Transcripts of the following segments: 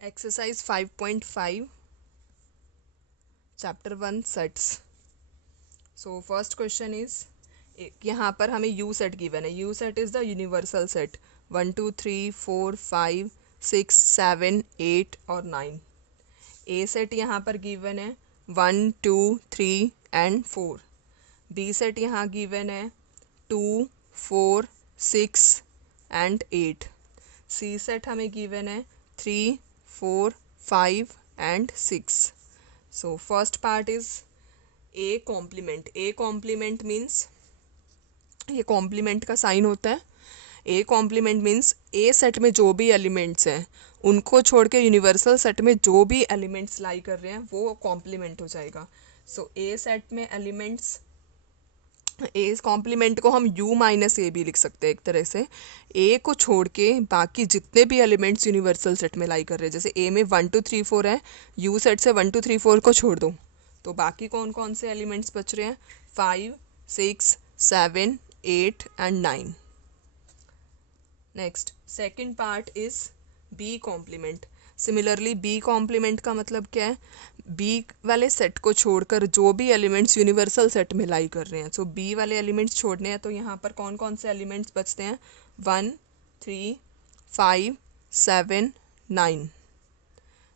Exercise 5.5 chapter 1 sets. So first question is, यहाँ पर हमें यू सेट गिवन है। You set is the universal set 1 2 3 4 5 6 7 8 और 9। ए set यहाँ पर गिवन है 1 2 3 एंड 4। बी सेट यहाँ गिवन है 2 4 6 एंड 8। सी सेट हमें गिवन है 3 4 5 and 6। So first part is A complement. A complement means, ये कॉम्प्लीमेंट का साइन होता है। A complement means A set में जो भी एलिमेंट्स हैं उनको छोड़ के यूनिवर्सल सेट में जो भी एलिमेंट्स लाई कर रहे हैं वो कॉम्प्लीमेंट हो जाएगा। सो ए सेट में एलिमेंट्स, ए कॉम्प्लीमेंट को हम u माइनस ए भी लिख सकते हैं एक तरह से। ए को छोड़ के बाकी जितने भी एलिमेंट्स यूनिवर्सल सेट में लाई कर रहे हैं, जैसे ए में 1 2 3 4 है, u सेट से 1 2 3 4 को छोड़ दो तो बाकी कौन कौन से एलिमेंट्स बच रहे हैं? 5 6 7 8 and 9। Next second part is B complement. Similarly B complement का मतलब क्या है? बी वाले सेट को छोड़कर जो भी एलिमेंट्स यूनिवर्सल सेट में लाई कर रहे हैं, सो बी वाले एलिमेंट्स छोड़ने हैं तो यहाँ पर कौन कौन से एलिमेंट्स बचते हैं? 1 3 5 7 9।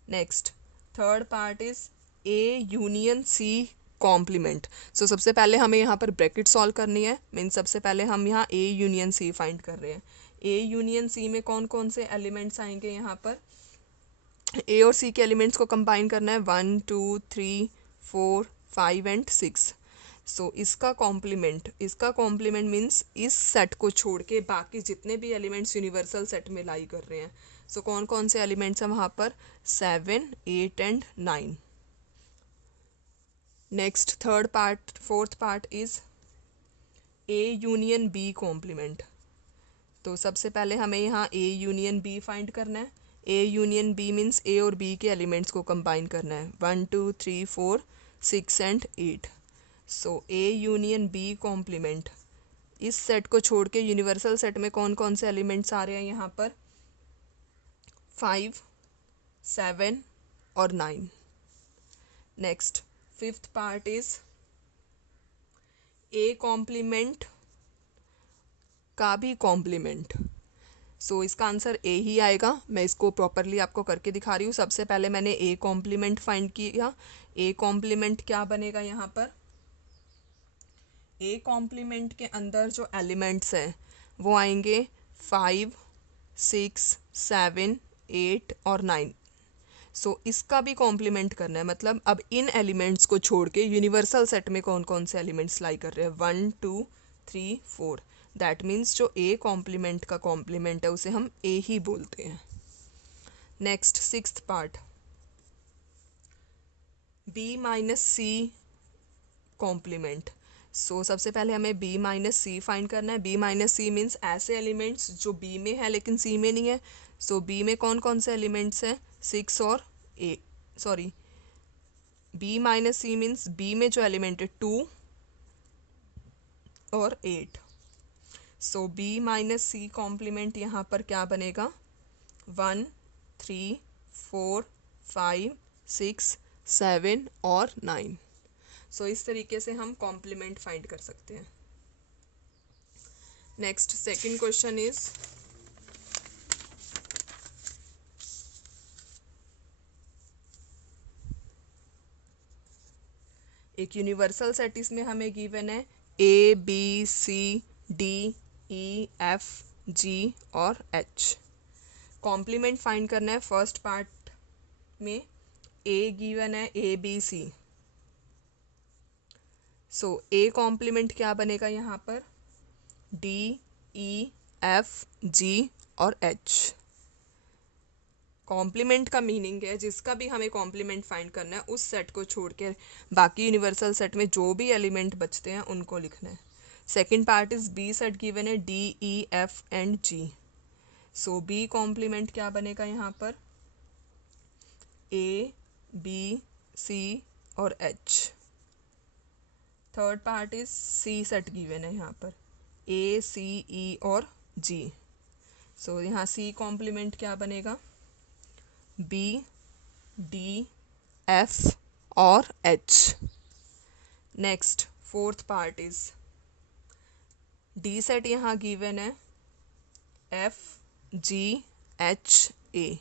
Next third part is A union C complement. So सबसे पहले हमें यहाँ पर ब्रैकेट सॉल्व करनी है। मीन सबसे पहले हम यहाँ ए यूनियन सी फाइंड कर रहे हैं। ए यूनियन सी में कौन कौन से एलिमेंट्स आएंगे? यहाँ पर ए और सी के एलिमेंट्स को कंबाइन करना है 1 2 3 4 5 एंड 6। सो इसका कॉम्प्लीमेंट मीन्स इस सेट को छोड़ के बाकी जितने भी एलिमेंट्स यूनिवर्सल सेट में लाई कर रहे हैं। सो कौन कौन से एलिमेंट्स हैं वहाँ पर? 7 8 and 9। Next fourth part is A union B complement. तो सबसे पहले हमें यहाँ ए यूनियन बी फाइंड करना है। ए यूनियन बी मीन्स ए और बी के एलिमेंट्स को कंबाइन करना है 1 2 3 4 6 and 8। So A union B complement, इस सेट को छोड़ के यूनिवर्सल सेट में कौन कौन से एलिमेंट्स आ रहे हैं यहाँ पर? 5 7 और 9। Next fifth part is A complement का भी कॉम्प्लीमेंट। सो इसका आंसर ए ही आएगा। मैं इसको प्रॉपरली आपको करके दिखा रही हूँ। सबसे पहले मैंने ए कॉम्प्लीमेंट फाइंड किया। ए कॉम्प्लीमेंट क्या बनेगा यहाँ पर? ए कॉम्प्लीमेंट के अंदर जो एलिमेंट्स हैं वो आएंगे 5 6 7 8 और 9। सो इसका भी कॉम्प्लीमेंट करना है। मतलब अब इन एलिमेंट्स को छोड़ के यूनिवर्सल सेट में कौन कौन से एलिमेंट्स लाई कर रहे हैं? 1 2 3 4। दैट मीन्स जो ए कॉम्प्लीमेंट का कॉम्प्लीमेंट है उसे हम ए ही बोलते हैं। Next sixth part, B minus C complement. So सबसे पहले हमें बी माइनस सी फाइंड करना है। बी माइनस सी मीन्स ऐसे एलिमेंट्स जो बी में है लेकिन सी में नहीं है। सो बी में कौन कौन से एलिमेंट्स हैं? 6 और 8, sorry, B minus C means B में जो एलिमेंट है 2 और 8। So B minus C complement यहाँ पर क्या बनेगा? 1 3 4 5 6 7 और 9। सो इस तरीके से हम कॉम्प्लीमेंट फाइंड कर सकते हैं। नेक्स्ट सेकंड क्वेश्चन इज, एक यूनिवर्सल सेट इसमें हमें गिवन है A B C D E F G और एच। कॉम्प्लीमेंट फाइंड करना है। फर्स्ट पार्ट में ए गिवन है A B C. So A complement क्या बनेगा यहाँ पर? डी ई एफ जी और एच। कॉम्प्लीमेंट का मीनिंग है जिसका भी हमें कॉम्प्लीमेंट फाइंड करना है उस सेट को छोड़ के बाकी यूनिवर्सल सेट में जो भी एलिमेंट बचते हैं उनको लिखना है। Second part is B set given है D E F and G. So B complement क्या बनेगा यहाँ पर? ए बी सी और H. Third part is C set given है यहाँ पर ए सी ई और जी। सो यहाँ सी कॉम्प्लीमेंट क्या बनेगा? बी, डी, एफ और H. Next fourth part is D set यहाँ गिवन है एफ, जी, एच, ए।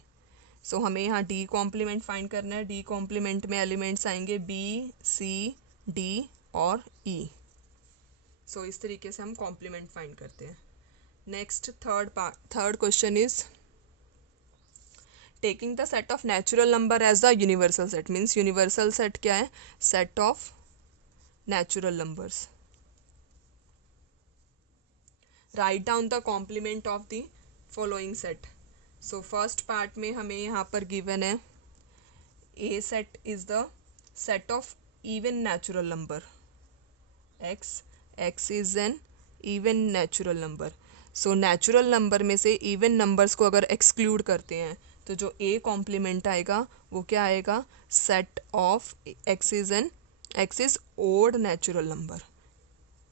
सो हमें यहाँ डी कॉम्प्लीमेंट फाइंड करना है। डी कॉम्प्लीमेंट में एलिमेंट्स आएंगे बी, सी, डी और ई। सो इस तरीके से हम कॉम्प्लीमेंट फाइंड करते हैं। Next third question is taking the set of natural number as the universal set. Means universal set क्या है? Set of natural numbers. Right down the complement of the following set. So first part में हमें यहाँ पर given है A set is the set of even natural number X. X is an even natural number. So natural number में से even numbers को अगर exclude करते हैं तो जो ए कॉम्प्लीमेंट आएगा वो क्या आएगा? Set of X is odd natural number.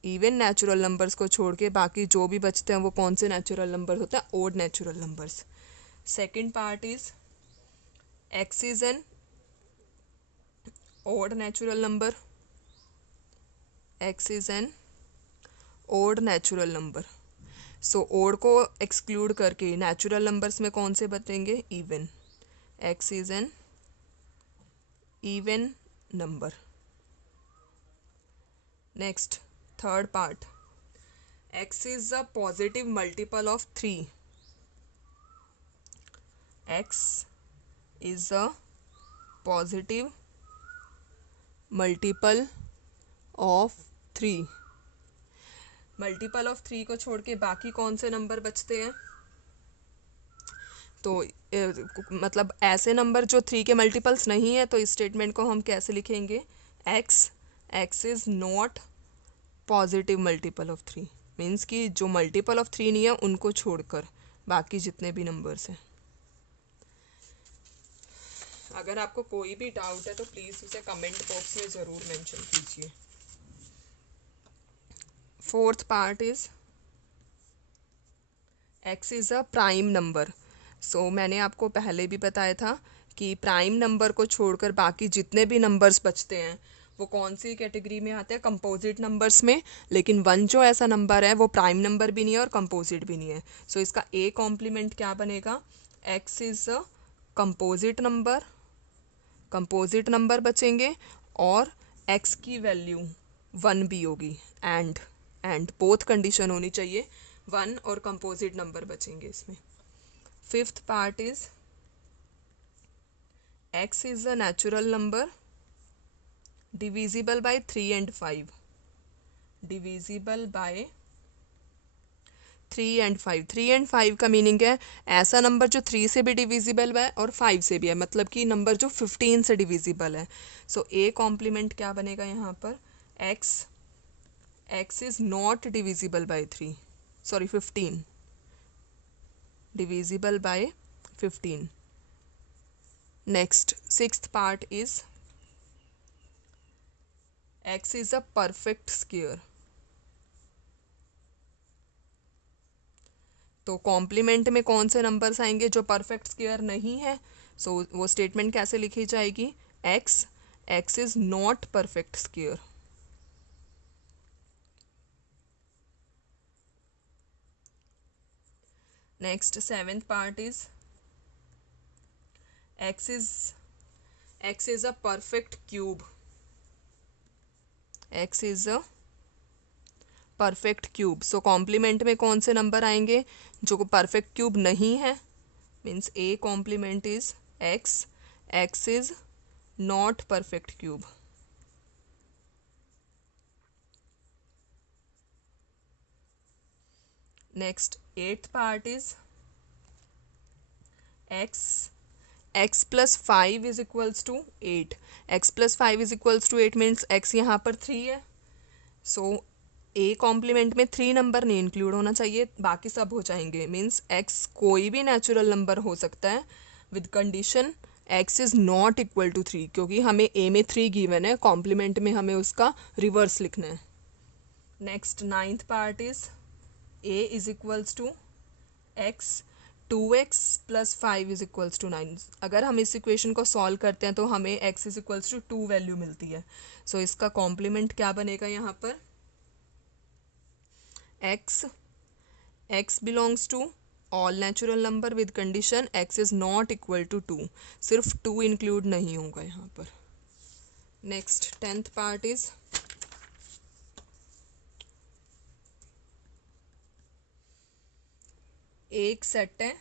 Even natural numbers को छोड़ के बाकी जो भी बचते हैं वो कौन से नेचुरल नंबर्स होते हैं? Odd natural numbers. Second part is x is an odd natural number. X is an odd natural number. So odd को एक्सक्लूड करके नेचुरल नंबर्स में कौन से बचेंगे? Even. X is an even number. Next third part x is a positive multiple of 3. x is a positive multiple of 3. Multiple of 3 को छोड़ के बाकी कौन से नंबर बचते हैं? तो मतलब ऐसे नंबर जो 3 के मल्टीपल्स नहीं है, तो इस स्टेटमेंट को हम कैसे लिखेंगे? x is not positive multiple of 3। Means कि जो मल्टीपल ऑफ 3 नहीं है उनको छोड़कर बाकी जितने भी नंबर्स हैं। अगर आपको कोई भी डाउट है तो प्लीज़ उसे कमेंट बॉक्स में ज़रूर मेंशन कीजिए। Fourth part is x is a prime number. So मैंने आपको पहले भी बताया था कि प्राइम नंबर को छोड़कर बाकी जितने भी नंबर्स बचते हैं वो कौन सी कैटेगरी में आते हैं? कंपोजिट नंबर्स में। लेकिन 1 जो ऐसा नंबर है वो प्राइम नंबर भी नहीं है और कंपोजिट भी नहीं है। सो इसका ए कॉम्प्लीमेंट क्या बनेगा? x is a composite number. Composite number बचेंगे और x की वैल्यू 1 भी होगी। एंड बोथ कंडीशन होनी चाहिए, 1 और कंपोजिट नंबर बचेंगे इसमें। Fifth part is x is a natural number divisible by 3 and 5। Divisible by 3 and 5। 3 and 5 का मीनिंग है ऐसा नंबर जो 3 से भी डिविजिबल है और 5 से भी है, मतलब कि नंबर जो 15 से डिविजिबल है। सो ए कॉम्प्लीमेंट क्या बनेगा यहाँ पर? x is not divisible by 3, sorry 15, divisible by 15। Next sixth part is x is a perfect square. तो कॉम्प्लीमेंट में कौन से नंबर्स आएंगे जो परफेक्ट स्क्वायर नहीं है? सो वो स्टेटमेंट कैसे लिखी जाएगी? x is not perfect square. Next seventh part is x is a perfect cube. x is a perfect cube. So complement में कौन से नंबर आएंगे जो परफेक्ट क्यूब नहीं है? Means A complement is x is not perfect cube. Next eighth part is x plus 5 is equals to 8। x plus 5 is equals to 8 means x यहाँ पर 3 है। सो ए कॉम्प्लीमेंट में 3 नंबर नहीं include होना चाहिए, बाकी सब हो जाएंगे। मीन्स x कोई भी नेचुरल नंबर हो सकता है with condition x is not equal to 3, क्योंकि हमें a में 3 गिवन है, कॉम्प्लीमेंट में हमें उसका रिवर्स लिखना है। Next ninth part is a is equals to x 2x plus 5 is equals to 9। अगर हम इस इक्वेशन को सॉल्व करते हैं तो हमें x is equals to 2 value मिलती है। सो इसका कॉम्प्लीमेंट क्या बनेगा यहाँ पर, x belongs to all natural number with condition x is not equal to 2, सिर्फ 2 इंक्लूड नहीं होगा यहाँ पर। नेक्स्ट 10th पार्ट इज एक सेट है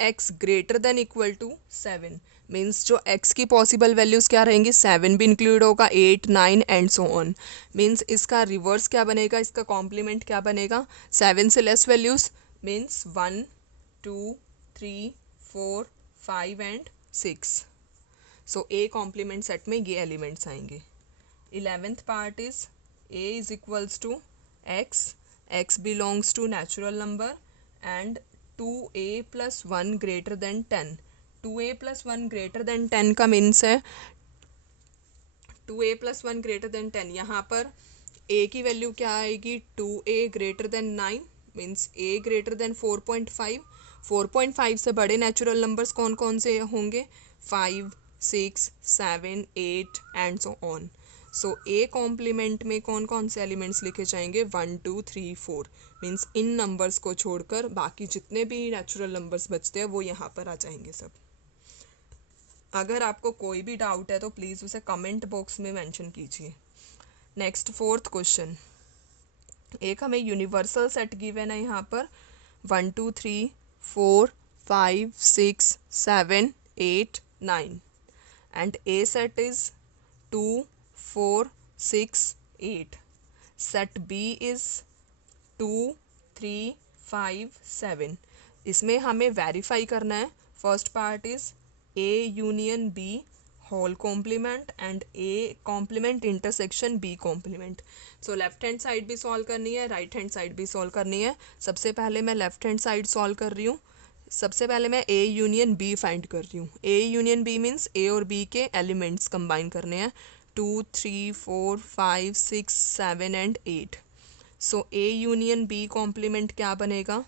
x greater than equal to 7, means जो x की पॉसिबल वैल्यूज़ क्या रहेंगी, 7 भी इंक्लूड होगा, 8, 9 एंड सो ऑन। मीन्स इसका रिवर्स क्या बनेगा, इसका कॉम्प्लीमेंट क्या बनेगा, 7 से less values, means 1, 2, 3, 4, 5 and 6। So A complement set में ये एलिमेंट्स आएंगे। 11th part is a is equals to x belongs to natural number and 2a plus 1 greater than 10। 2a plus 1 greater than 10 का means है 2a plus 1 greater than 10। यहाँ पर a की value क्या आएगी, 2a greater than 9, means a greater than 4.5। 4.5 से बड़े natural numbers कौन कौन से होंगे, 5, 6, 7, 8 and so on. So A complement में कौन कौन से एलिमेंट्स लिखे जाएंगे, 1, 2, 3, 4, मीन्स इन नंबर्स को छोड़कर बाकी जितने भी नेचुरल नंबर्स बचते हैं वो यहाँ पर आ जाएंगे सब। अगर आपको कोई भी डाउट है तो प्लीज़ उसे कमेंट बॉक्स में मेंशन कीजिए। नेक्स्ट 4th क्वेश्चन, एक हमें यूनिवर्सल सेट गिवन है यहाँ पर 1, 2, 3, 4, 5, 6, 7, 8, 9 and A set is 2, 4, 6, 8। Set B is 2, 3, 5, 7। इसमें हमें वेरीफाई करना है। First part is A union B whole complement and A complement intersection B complement. So left hand side भी सॉल्व करनी है, राइट हैंड साइड भी सॉल्व करनी है। सबसे पहले मैं लेफ्ट हैंड साइड सॉल्व कर रही हूँ। सबसे पहले मैं ए यूनियन बी फाइंड कर रही हूँ। ए यूनियन बी मीन्स ए और बी के एलिमेंट्स कंबाइन करने हैं, 2, 3, 4, 5, 6, 7 and 8। So A union B complement क्या बनेगा,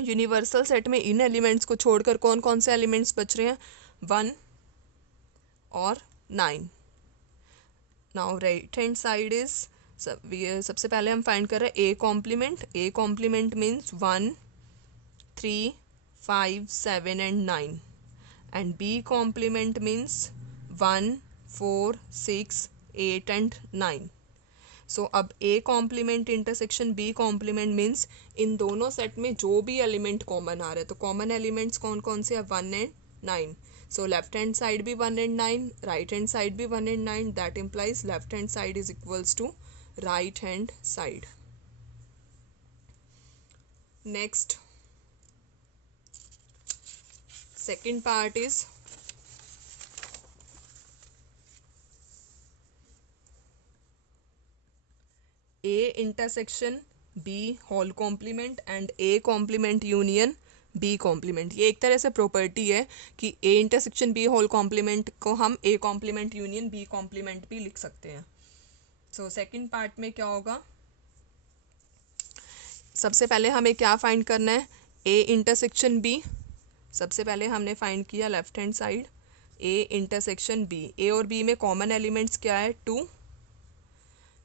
यूनिवर्सल सेट में इन एलिमेंट्स को छोड़कर कौन कौन से एलिमेंट्स बच रहे हैं, 1 और 9। Now right hand side is सबसे पहले हम फाइंड कर रहे हैं A complement. A complement means 1, 3, 5, 7 and 9 and B complement means 1, 4, 6, 8 and 9। So अब A complement intersection B complement means इन दोनों सेट में जो भी एलिमेंट कॉमन आ रहे हैं, तो कॉमन एलिमेंट्स कौन कौन से हैं, 1 and 9। So left hand side भी 1 एंड 9, राइट हैंड साइड भी 1 and 9, that implies left hand side is equals to right hand side. Next second part is A intersection B whole complement and A complement union B complement. ये एक तरह से property है कि A intersection B whole complement को हम A complement union B complement भी लिख सकते हैं। सो सेकंड पार्ट में क्या होगा, सबसे पहले हमें क्या फाइंड करना है, ए इंटरसेक्शन बी। सबसे पहले हमने फाइंड किया left hand side A intersection B. A और बी में कॉमन एलिमेंट्स क्या है, 2।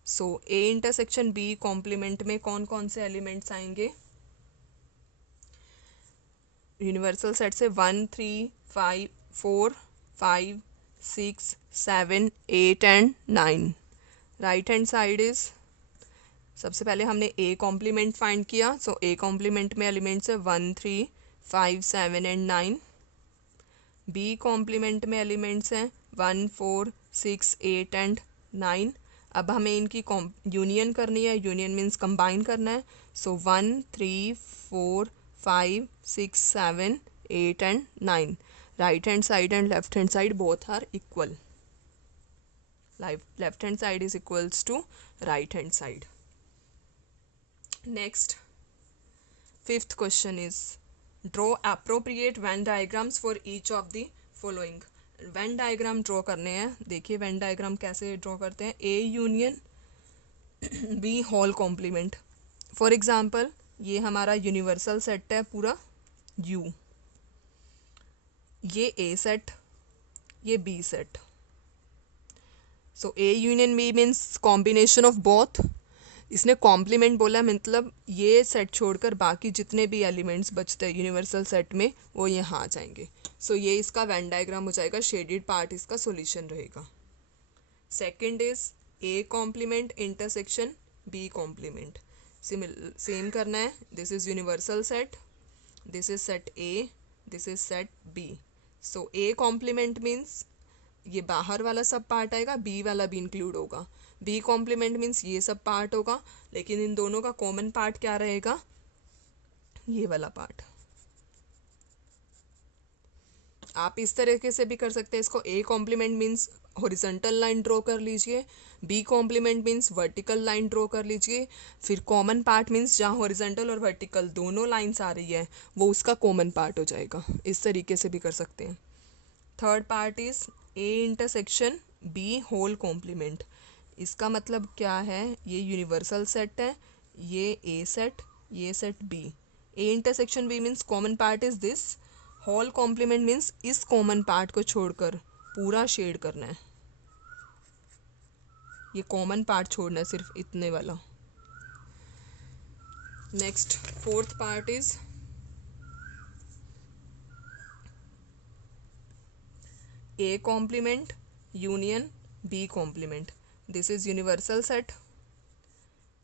So A intersection B complement में कौन कौन से एलिमेंट्स आएंगे, यूनिवर्सल सेट से 1, 3, 5, 4, 5, 6, 7, 8 and 9। Right hand side is सबसे पहले हमने ए कॉम्प्लीमेंट फाइंड किया। सो ए कॉम्प्लीमेंट में एलिमेंट्स है 1, 3, 5, 7 एंड 9। बी कॉम्प्लीमेंट में एलिमेंट्स हैं 1, 4, 6, 8 एंड 9। अब हमें इनकी यूनियन करनी है, यूनियन मीन्स कंबाइन करना है। So 1, 3, 4, 5, 6, 7, 8 and 9। Right hand side and left hand side both are equal, left hand side is equals to right hand side. Next 5th question is draw appropriate Venn diagrams for each of the following. Venn diagram draw करने हैं। देखिए Venn diagram कैसे draw करते हैं, A union B whole complement. For example ये हमारा universal set है पूरा U, ये A सेट, ये B set. So A union B means combination of both. इसने कॉम्प्लीमेंट बोला, मतलब ये सेट छोड़कर बाकी जितने भी एलिमेंट्स बचते हैं यूनिवर्सल सेट में वो यहाँ आ जाएंगे। सो ये इसका वेन डायग्राम हो जाएगा, शेडेड पार्ट इसका सॉल्यूशन रहेगा। Second is A complement intersection B complement. Same करना है, this is universal set, this is set A, this is set B। So A complement means ये बाहर वाला सब पार्ट आएगा, B वाला भी इंक्लूड होगा। B कॉम्प्लीमेंट मीन्स ये सब पार्ट होगा, लेकिन इन दोनों का कॉमन पार्ट क्या रहेगा, ये वाला पार्ट। आप इस तरीके से भी कर सकते हैं इसको। A complement means horizontal line draw कर लीजिए, B complement means vertical line draw कर लीजिए, फिर कॉमन पार्ट मीन्स जहाँ हॉरिजॉन्टल और वर्टिकल दोनों लाइंस आ रही है वो उसका कॉमन पार्ट हो जाएगा। इस तरीके से भी कर सकते हैं। Third part is A intersection B whole complement. इसका मतलब क्या है, ये यूनिवर्सल सेट है, ये A सेट, ये set B। A intersection B means common part is this, whole complement means इस कॉमन पार्ट को छोड़कर पूरा शेड करना है, ये कॉमन पार्ट छोड़ना है सिर्फ इतने वाला। Next fourth part is A complement union B complement. This is universal set,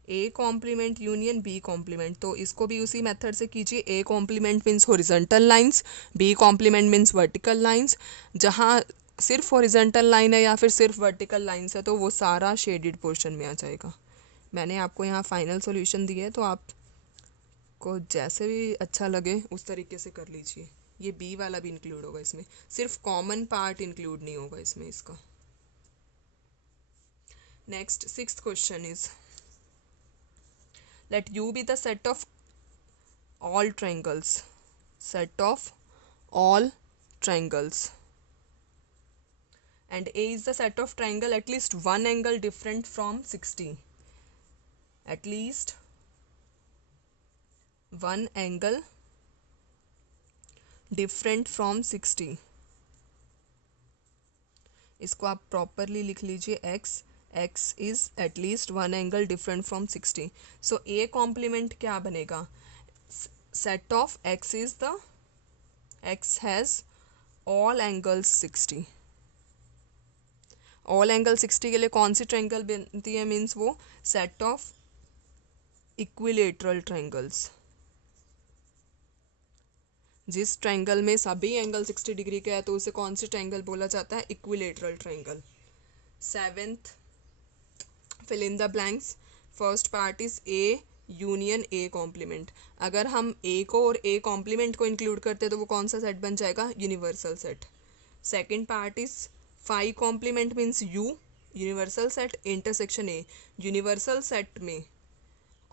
A complement union B complement. तो इसको भी उसी मेथड से कीजिए। A complement means horizontal lines, B complement means vertical lines. जहाँ सिर्फ हॉरिजॉन्टल लाइन है या फिर सिर्फ वर्टिकल लाइंस है तो वो सारा शेडेड पोर्शन में आ जाएगा। मैंने आपको यहाँ फाइनल सॉल्यूशन दिया है, तो आपको जैसे भी अच्छा लगे उस तरीके से कर लीजिए। ये B वाला भी इंक्लूड होगा इसमें, सिर्फ कॉमन पार्ट इंक्लूड नहीं होगा इसमें इसका। Next sixth question is let U be the set of all triangles, set of all triangles, and A is the set of triangle at least one angle different from 60, at least one angle different from 60। इसको आप properly लिख लीजिए, x is at least one angle different from 60। so A complement क्या बनेगा, set of x is the x has all angles 60। all angle 60 के लिए कौन सी triangle बनती है, मीन्स वो set of इक्विलेटरल ट्रायंगल्स। जिस ट्रायंगल में सभी एंगल 60 डिग्री के है तो उसे कौन सी ट्रायंगल बोला जाता है, equilateral triangle. Seventh, fill in the blanks। First part is A union A complement. अगर हम A को और A कॉम्प्लीमेंट को इंक्लूड करते तो वो कौन सा सेट बन जाएगा, universal set. Second part is phi complement means U, universal set intersection A। Universal set में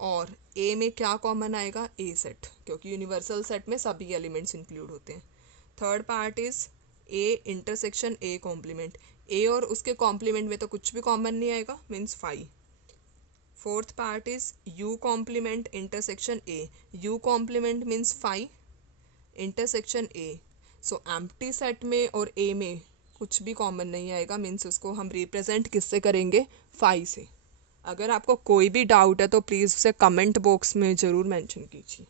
और A में क्या कॉमन आएगा, A सेट, क्योंकि यूनिवर्सल सेट में सभी एलिमेंट्स इंक्लूड होते हैं। Third part is A intersection A complement. A और उसके कॉम्प्लीमेंट में तो कुछ भी कॉमन नहीं आएगा, means phi. Fourth part is U complement intersection A। U complement means phi intersection A। So empty set में और A में कुछ भी कॉमन नहीं आएगा, मीन्स उसको हम रिप्रेजेंट किससे करेंगे, फाई से। अगर आपको कोई भी डाउट है तो प्लीज़ उसे कमेंट बॉक्स में ज़रूर मेंशन कीजिए।